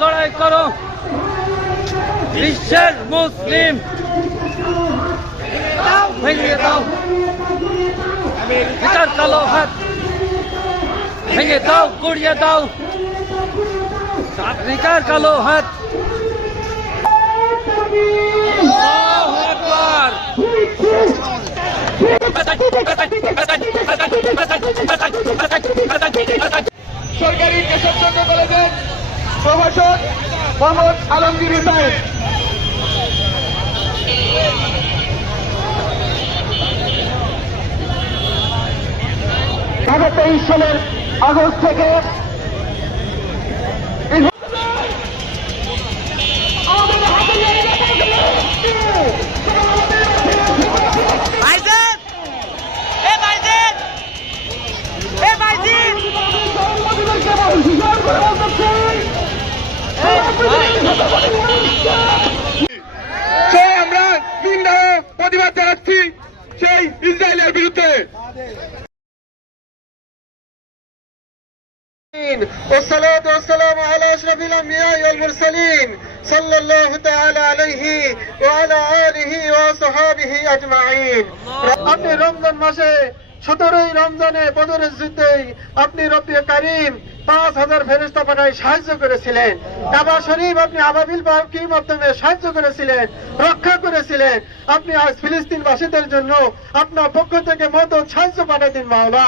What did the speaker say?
লড়াই করো বিশ্বের মুসলিম, ভেঙে দাও বিচার কালো হাত, ভেঙে দাও গুড়িয়ে দাও আফ্রিকার কালো হাত। সরকারি কেশবচন্দ্র কলেজের প্রভাষক মোহাম্মদ আলমগীর হোসেন। 2023 সালের আগস্ট থেকে আমরা নিন্দা প্রতিবাদ জানাচ্ছি সেই ইসরায়েলের বিরুদ্ধে। والصلاة والسلام على أشرف الأنبياء والمرسلين صلى الله تعالى عليه وعلى آله وصحابه أجمعين। আপনি রমজান মাসে 17ই রমজানে বদরের যুদ্ধে আপনি রব্বে কারীম 5000 ফেরেশতা পাঠায় সাহায্য করেছিলেন। কাবা শরীফ আপনি আবাবিল পাখির মাধ্যমে সাহায্য করেছিলেন, রক্ষা করেছিলেন। আপনি আজ ফিলিস্তিনবাসীদের জন্য আপনার পক্ষ থেকে মদত সাহায্য পাঠাতেন মাওলা।